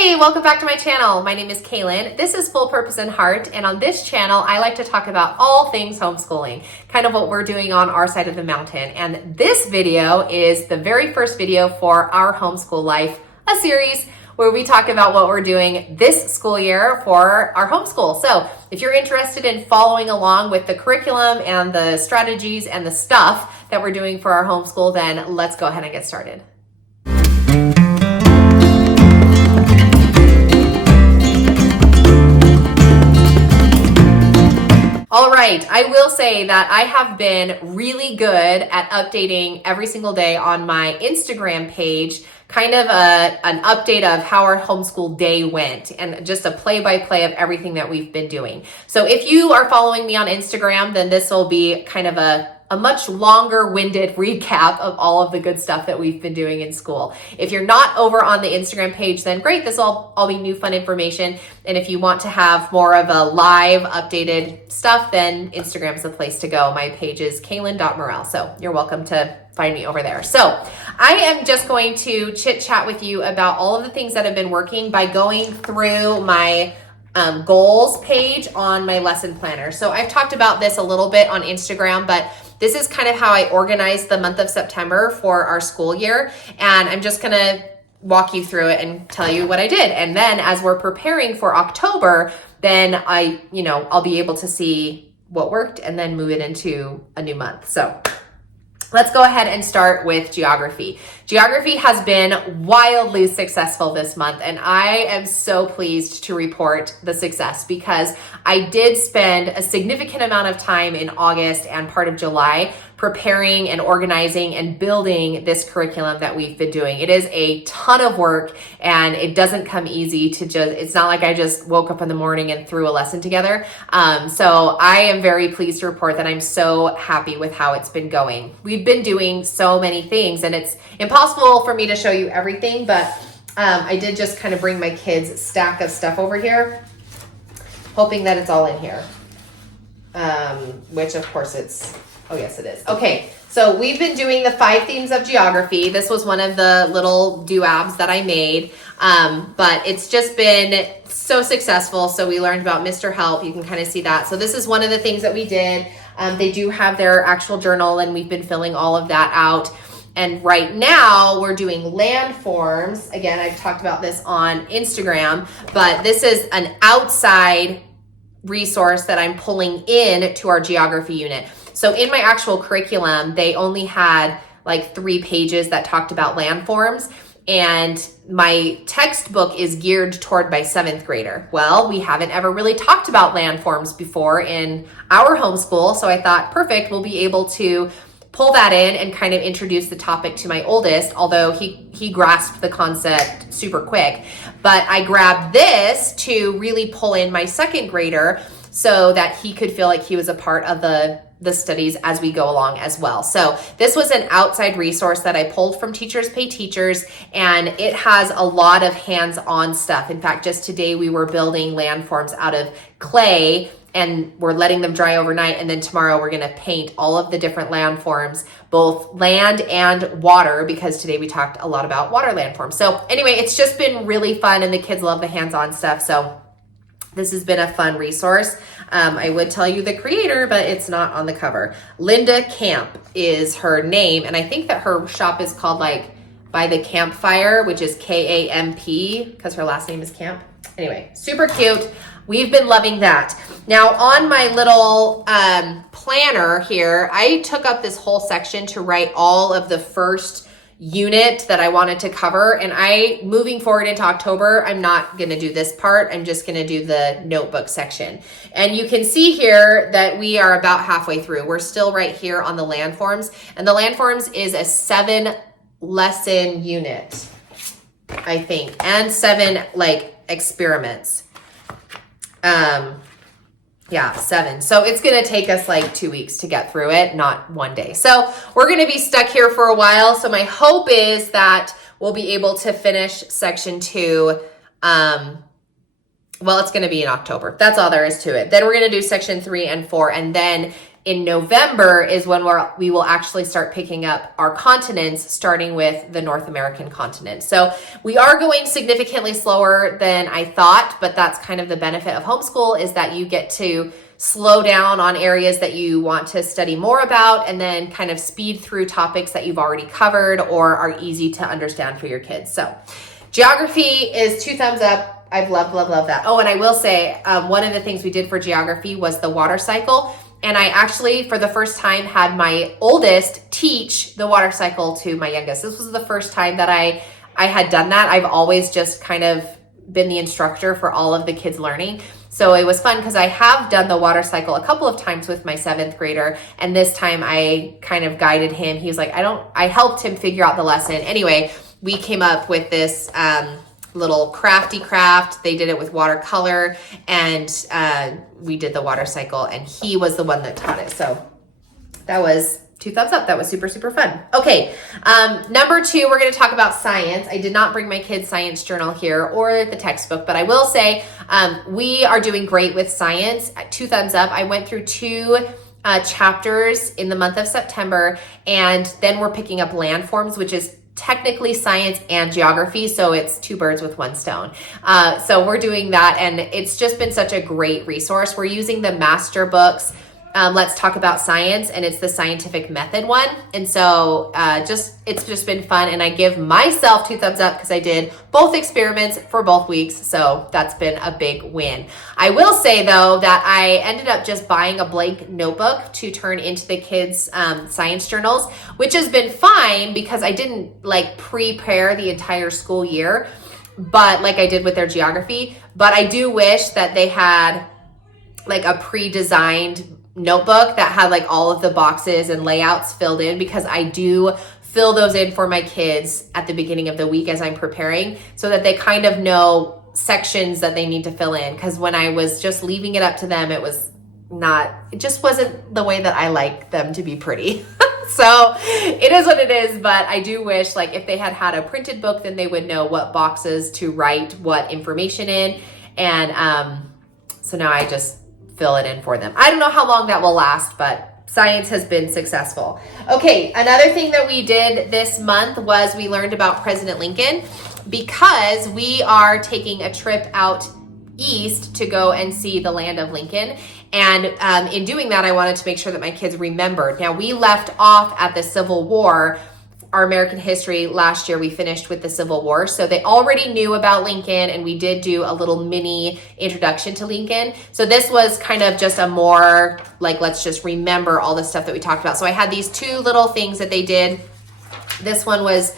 Hey, welcome back to my channel. My name is Kaylin. This is Full Purpose and Heart, and on this channel, I like to talk about all things homeschooling, kind of what we're doing on our side of the mountain. And this video is the very first video for our homeschool life, a series where we talk about what we're doing this school year for our homeschool. So if you're interested in following along with the curriculum and the strategies and the stuff that we're doing for our homeschool, then let's go ahead and get started. All right, I will say that I have been really good at updating every single day on my Instagram page, kind of an update of how our homeschool day went and just a play-by-play of everything that we've been doing. So if you are following me on Instagram, then this will be kind of a much longer-winded recap of all of the good stuff that we've been doing in school. If you're not over on the Instagram page, then great, this will all be new fun information. And if you want to have more of a live updated stuff, then Instagram is the place to go. My page is kaylin.morel, so you're welcome to find me over there. So I am just going to chit chat with you about all of the things that have been working by going through my goals page on my lesson planner. So I've talked about this a little bit on Instagram, but this is kind of how I organized the month of September for our school year. And I'm just gonna walk you through it and tell you what I did. And then as we're preparing for October, then I'll be able to see what worked and then move it into a new month. So let's go ahead and start with geography. Geography has been wildly successful this month, and I am so pleased to report the success because I did spend a significant amount of time in August and part of July preparing and organizing and building this curriculum that we've been doing. It is a ton of work and it doesn't come easy to it's not like I just woke up in the morning and threw a lesson together. So I am very pleased to report that I'm so happy with how it's been going. We've been doing so many things and it's impossible for me to show you everything, but I did just kind of bring my kids' stack of stuff over here, hoping that it's all in here, which of course oh yes, it is. Okay, so we've been doing the 5 themes of geography. This was one of the little do-abs that I made, but it's just been so successful. So we learned about Mr. Help. You can kind of see that. So this is one of the things that we did. They do have their actual journal, and we've been filling all of that out. And right now we're doing landforms. Again, I've talked about this on Instagram, but this is an outside resource that I'm pulling in to our geography unit. So in my actual curriculum, they only had like 3 pages that talked about landforms, and my textbook is geared toward my 7th grader. Well, we haven't ever really talked about landforms before in our homeschool, so I thought, perfect, we'll be able to pull that in and kind of introduce the topic to my oldest, although he grasped the concept super quick. But I grabbed this to really pull in my 2nd grader so that he could feel like he was a part of the studies as we go along as well. So this was an outside resource that I pulled from Teachers Pay Teachers, and it has a lot of hands-on stuff. In fact, just today we were building landforms out of clay, and we're letting them dry overnight, and then tomorrow we're gonna paint all of the different landforms, both land and water, because today we talked a lot about water landforms. So anyway, it's just been really fun, and the kids love the hands-on stuff, so this has been a fun resource. I would tell you the creator, but it's not on the cover. Linda Camp is her name, and I think that her shop is called like By the Campfire, which is K-A-M-P, because her last name is Camp. Anyway, super cute. We've been loving that. Now on my little planner here, I took up this whole section to write all of the first unit that I wanted to cover, and moving forward into October, I'm not going to do this part. I'm just going to do the notebook section. And you can see here that we are about halfway through. We're still right here on the landforms, and the landforms is a 7 lesson unit, I think, and 7 like experiments. Yeah, 7. So it's going to take us like 2 weeks to get through it, not one day. So we're going to be stuck here for a while. So my hope is that we'll be able to finish section 2. Well, it's going to be in October. That's all there is to it. Then we're going to do section 3 and 4. And then in November is when we will actually start picking up our continents, starting with the North American continent. So we are going significantly slower than I thought, but that's kind of the benefit of homeschool, is that you get to slow down on areas that you want to study more about, and then kind of speed through topics that you've already covered or are easy to understand for your kids. So geography is 2 thumbs up. I've loved that. Oh, and I will say, one of the things we did for geography was the water cycle. And I actually, for the first time, had my oldest teach the water cycle to my youngest. This was the first time that I had done that. I've always just kind of been the instructor for all of the kids learning. So it was fun because I have done the water cycle a couple of times with my 7th grader. And this time I kind of guided him. He was like, I helped him figure out the lesson. Anyway, we came up with this, little crafty craft. They did it with watercolor, and we did the water cycle, and he was the one that taught it. So that was 2 thumbs up. That was super, super fun. Okay. Number 2, we're going to talk about science. I did not bring my kids' science journal here or the textbook, but I will say, we are doing great with science. 2 thumbs up. I went through 2 chapters in the month of September, and then we're picking up landforms, which is technically science and geography, so it's 2 birds with 1 stone. So we're doing that, and it's just been such a great resource. We're using the master books, Let's Talk About Science, and it's the scientific method one. And so it's just been fun, and I give myself 2 thumbs up because I did both experiments for both weeks, so that's been a big win. I will say, though, that I ended up just buying a blank notebook to turn into the kids' science journals, which has been fine because I didn't prepare the entire school year, but like I did with their geography. But I do wish that they had a pre-designed notebook that had all of the boxes and layouts filled in, because I do fill those in for my kids at the beginning of the week as I'm preparing, so that they kind of know sections that they need to fill in. Because when I was just leaving it up to them, it just wasn't the way that I like them to be pretty. So it is what it is, but I do wish if they had a printed book, then they would know what boxes to write what information in. And so now I just fill it in for them. I don't know how long that will last, but science has been successful. Okay, another thing that we did this month was we learned about President Lincoln, because we are taking a trip out east to go and see the land of Lincoln. And in doing that, I wanted to make sure that my kids remembered. Now, we left off at the Civil War. Our American history last year, we finished with the Civil War. So they already knew about Lincoln, and we did do a little mini introduction to Lincoln. So this was kind of just a more let's just remember all the stuff that we talked about. So I had these 2 little things that they did. This one was,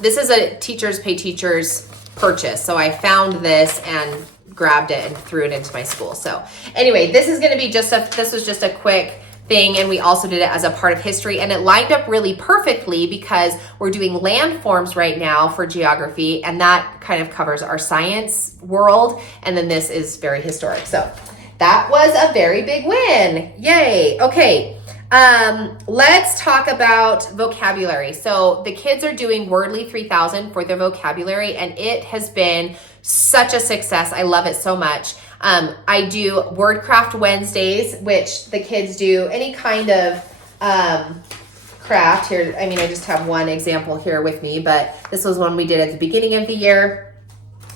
this is a Teachers Pay Teachers purchase. So I found this and grabbed it and threw it into my school. So anyway, this is going to be this was just a quick thing, and we also did it as a part of history, and it lined up really perfectly because we're doing landforms right now for geography, and that kind of covers our science world, and then this is very historic. So that was a very big win. Yay. Okay. Let's talk about vocabulary. So the kids are doing Wordly 3000 for their vocabulary, and it has been such a success. I love it so much. I do Wordcraft Wednesdays, which the kids do any kind of craft here. I mean, I just have one example here with me, but this was one we did at the beginning of the year.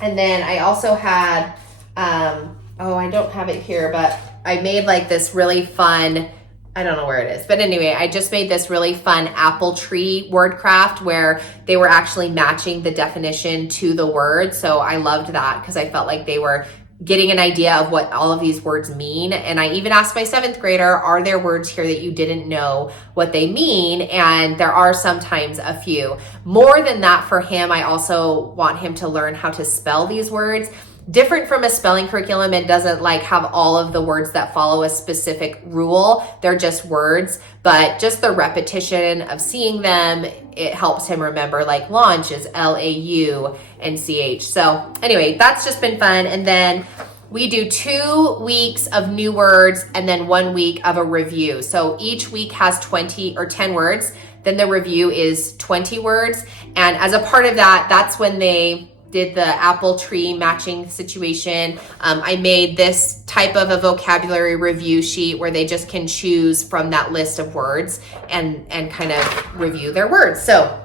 And then I also had, I don't have it here, but I made this really fun, I don't know where it is, but anyway, I just made this really fun apple tree word craft where they were actually matching the definition to the word. So I loved that because I felt like they were getting an idea of what all of these words mean. And I even asked my 7th grader, are there words here that you didn't know what they mean? And there are sometimes a few. More than that, for him, I also want him to learn how to spell these words. Different from a spelling curriculum, it doesn't have all of the words that follow a specific rule. They're just words, but just the repetition of seeing them, it helps him remember launch is LAUNCH. So anyway, that's just been fun. And then we do 2 weeks of new words and then 1 week of a review. So each week has 20 or 10 words. Then the review is 20 words. And as a part of that, that's when they did the apple tree matching situation. I made this type of a vocabulary review sheet where they just can choose from that list of words and kind of review their words. So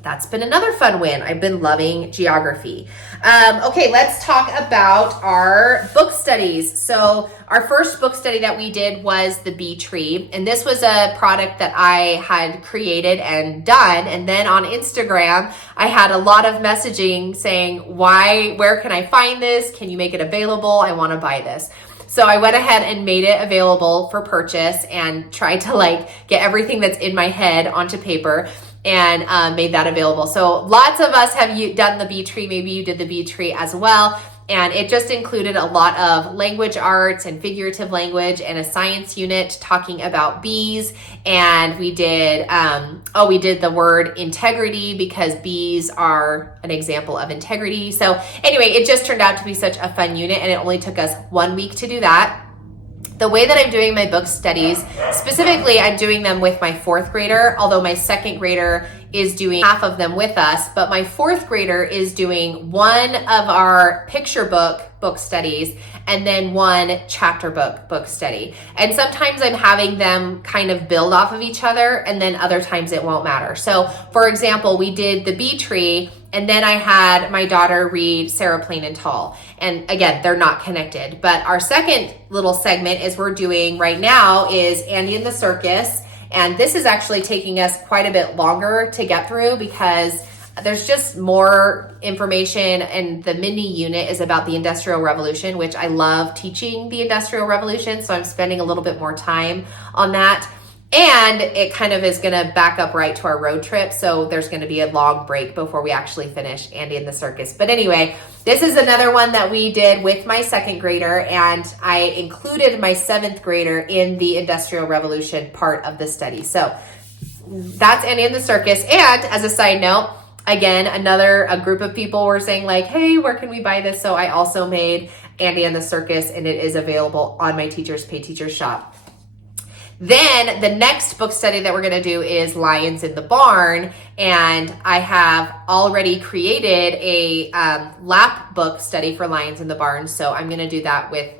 that's been another fun win. I've been loving geography. Okay, let's talk about our book studies. So our first book study that we did was the bee tree. And this was a product that I had created and done. And then on Instagram, I had a lot of messaging saying, where can I find this? Can you make it available? I want to buy this. So I went ahead and made it available for purchase and tried to get everything that's in my head onto paper and made that available. So lots of us have done the bee tree. Maybe you did the bee tree as well. And it just included a lot of language arts and figurative language and a science unit talking about bees. And we did, we did the word integrity because bees are an example of integrity. So anyway, it just turned out to be such a fun unit, and it only took us 1 week to do that. The way that I'm doing my book studies, specifically, I'm doing them with my 4th grader, although my 2nd grader is doing half of them with us, but my 4th grader is doing one of our picture book studies and then one chapter book study. And sometimes I'm having them kind of build off of each other, and then other times it won't matter. So for example, we did the bee tree, and then I had my daughter read Sarah Plain and Tall. And again, they're not connected. But our second little segment we're doing right now is Andy and the Circus. And this is actually taking us quite a bit longer to get through because there's just more information, and the mini unit is about the Industrial Revolution, which I love teaching the Industrial Revolution. So I'm spending a little bit more time on that. And it kind of is going to back up right to our road trip. So there's going to be a long break before we actually finish Andy and the Circus. But anyway, this is another one that we did with my 2nd grader, and I included my 7th grader in the Industrial Revolution part of the study. So that's Andy and the Circus. And as a side note, again, a group of people were saying hey, where can we buy this? So I also made Andy and the Circus, and it is available on my Teachers Pay Teachers shop. Then the next book study that we're going to do is Lions in the Barn. And I have already created a lap book study for Lions in the Barn. So I'm going to do that with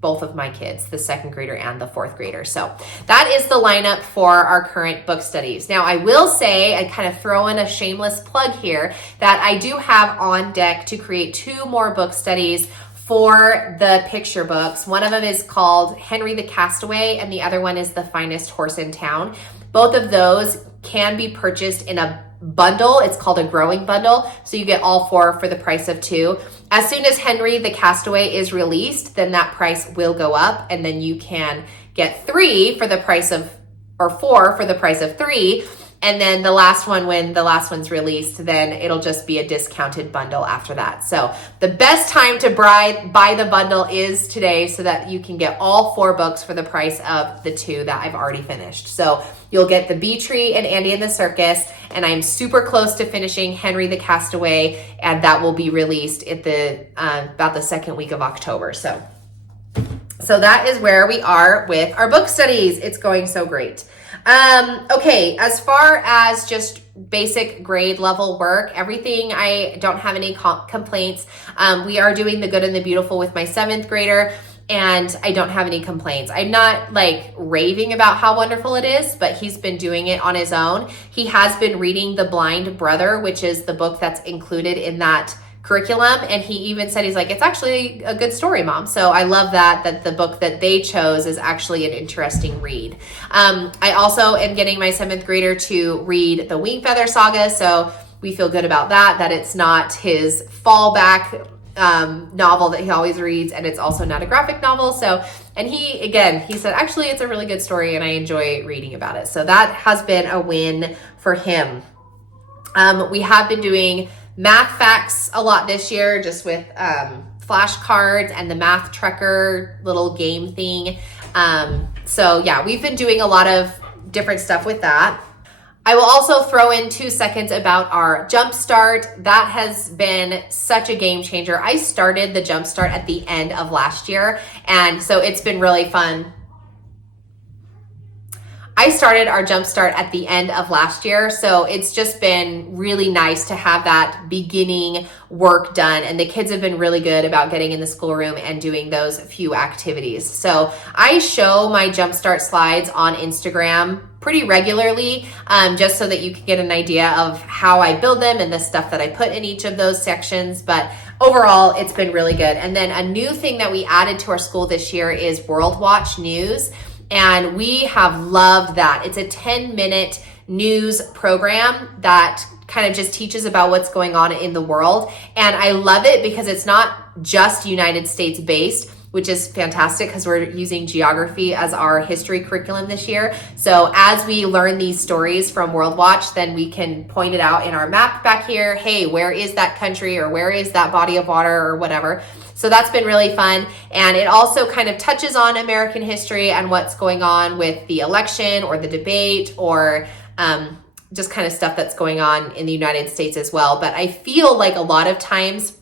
both of my kids, the 2nd grader and the 4th grader. So that is the lineup for our current book studies. Now I will say, and kind of throw in a shameless plug here, that I do have on deck to create 2 more book studies for the picture books. One of them is called Henry the Castaway, and the other one is The Finest Horse in Town. Both of those can be purchased in a bundle. It's called a growing bundle. So you get all 4 for the price of 2. As soon as Henry the Castaway is released, then that price will go up, and then you can get 3 for the price of, or 4 for the price of 3. And then the last one, when the last one's released, then it'll just be a discounted bundle after that. So the best time to buy the bundle is today, so that you can get all 4 books for the price of the 2 that I've already finished. So you'll get the Bee Tree and Andy and the Circus, and I'm super close to finishing Henry the Castaway, and that will be released at about the 2nd week of October. So that is where we are with our book studies. It's going so great. Okay, as far as just basic grade level work, everything, I don't have any complaints. We are doing the Good and the Beautiful with my 7th grader, and I don't have any complaints. I'm not raving about how wonderful it is, but he's been doing it on his own. He has been reading The Blind Brother, which is the book that's included in that curriculum, and he even said, he's it's actually a good story, Mom. So I love that the book that they chose is actually an interesting read. I also am getting my 7th grader to read the Wing Feather Saga, so we feel good about that it's not his fallback novel that he always reads, and it's also not a graphic novel. So, and he said, actually, it's a really good story, and I enjoy reading about it. So that has been a win for him. We have been doing math facts a lot this year, just with flashcards and the Math Trekker little game thing. So yeah, we've been doing a lot of different stuff with that. I will also throw in 2 seconds about our Jumpstart. That has been such a game changer. I started the Jumpstart at the end of last year, and so it's been really fun. I started our Jumpstart at the end of last year, so it's just been really nice to have that beginning work done, and the kids have been really good about getting in the schoolroom and doing those few activities. So I show my Jumpstart slides on Instagram pretty regularly, just so that you can get an idea of how I build them and the stuff that I put in each of those sections. But overall, it's been really good. And then a new thing that we added to our school this year is World Watch News. And we have loved that. It's a 10-minute news program that kind of just teaches about what's going on in the world. And I love it because it's not just United States based, which is fantastic because we're using geography as our history curriculum this year. So as we learn these stories from World Watch, then we can point it out in our map back here. Hey, where is that country, or where is that body of water, or whatever. So that's been really fun. And it also kind of touches on American history and what's going on with the election or the debate, or just kind of stuff that's going on in the United States as well. But I feel like a lot of times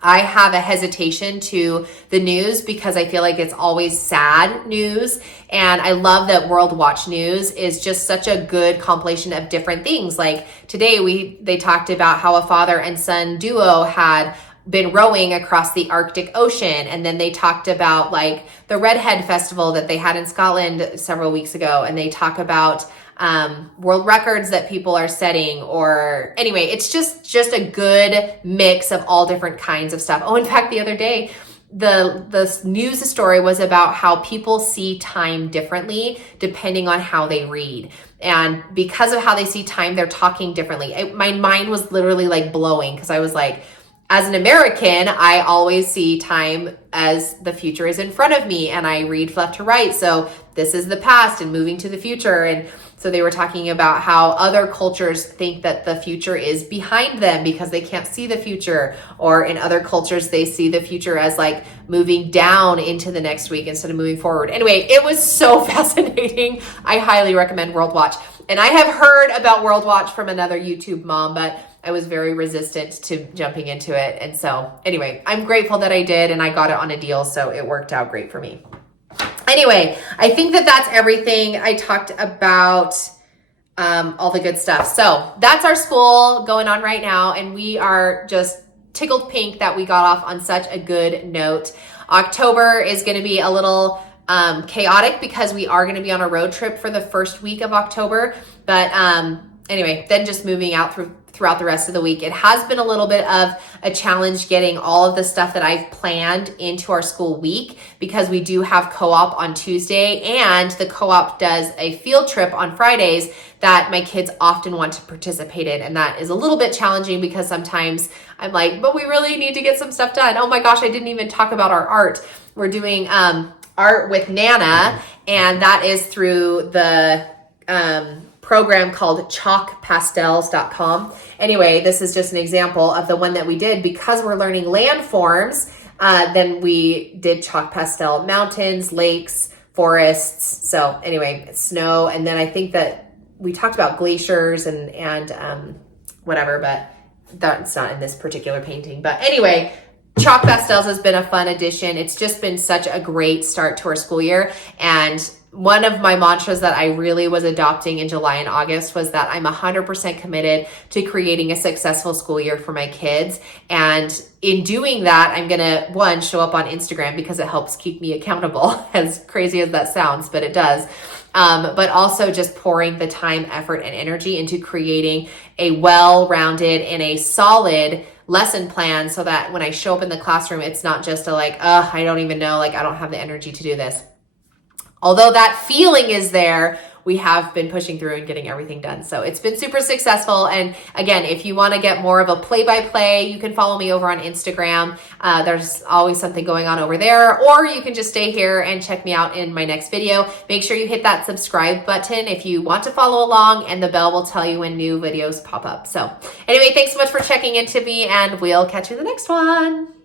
I have a hesitation to the news because I feel like it's always sad news. And I love that World Watch News is just such a good compilation of different things. Like today they talked about how a father and son duo had been rowing across the Arctic Ocean. And then they talked about like the Redhead Festival that they had in Scotland several weeks ago. And they talk about world records that people are setting, or anyway, it's just a good mix of all different kinds of stuff. Oh, in fact, the other day, the news story was about how people see time differently depending on how they read. And because of how they see time, they're talking differently. My mind was literally like blowing because I was like, as an American, I always see time as the future is in front of me, and I read left to right. So this is the past and moving to the future. And so they were talking about how other cultures think that the future is behind them because they can't see the future. Or in other cultures, they see the future as like moving down into the next week instead of moving forward. Anyway, it was so fascinating. I highly recommend World Watch. And I have heard about World Watch from another YouTube mom, but I was very resistant to jumping into it. And so anyway, I'm grateful that I did, and I got it on a deal, so it worked out great for me. Anyway, I think that that's everything. I talked about all the good stuff. So that's our school going on right now, and we are just tickled pink that we got off on such a good note. October is going to be a little chaotic because we are going to be on a road trip for the first week of October. But anyway, then just moving out throughout the rest of the week. It has been a little bit of a challenge getting all of the stuff that I've planned into our school week because we do have co-op on Tuesday, and the co-op does a field trip on Fridays that my kids often want to participate in. And that is a little bit challenging because sometimes I'm like, but we really need to get some stuff done. Oh my gosh, I didn't even talk about our art. We're doing art with Nana, and that is through the program called chalkpastels.com. Anyway, this is just an example of the one that we did because we're learning landforms. Then we did chalk pastel mountains, lakes, forests. So anyway, snow. And then I think that we talked about glaciers and whatever, but that's not in this particular painting. But anyway, chalk pastels has been a fun addition. It's just been such a great start to our school year. And one of my mantras that I really was adopting in July and August was that I'm 100% committed to creating a successful school year for my kids. And in doing that, I'm going to, one, show up on Instagram because it helps keep me accountable, as crazy as that sounds, but it does. But also just pouring the time, effort, and energy into creating a well-rounded and a solid lesson plan so that when I show up in the classroom, it's not just a like, I don't even know, like I don't have the energy to do this. Although that feeling is there, we have been pushing through and getting everything done. So it's been super successful. And again, if you want to get more of a play-by-play, you can follow me over on Instagram. There's always something going on over there, or you can just stay here and check me out in my next video. Make sure you hit that subscribe button if you want to follow along, and the bell will tell you when new videos pop up. So anyway, thanks so much for checking in to me, and we'll catch you in the next one.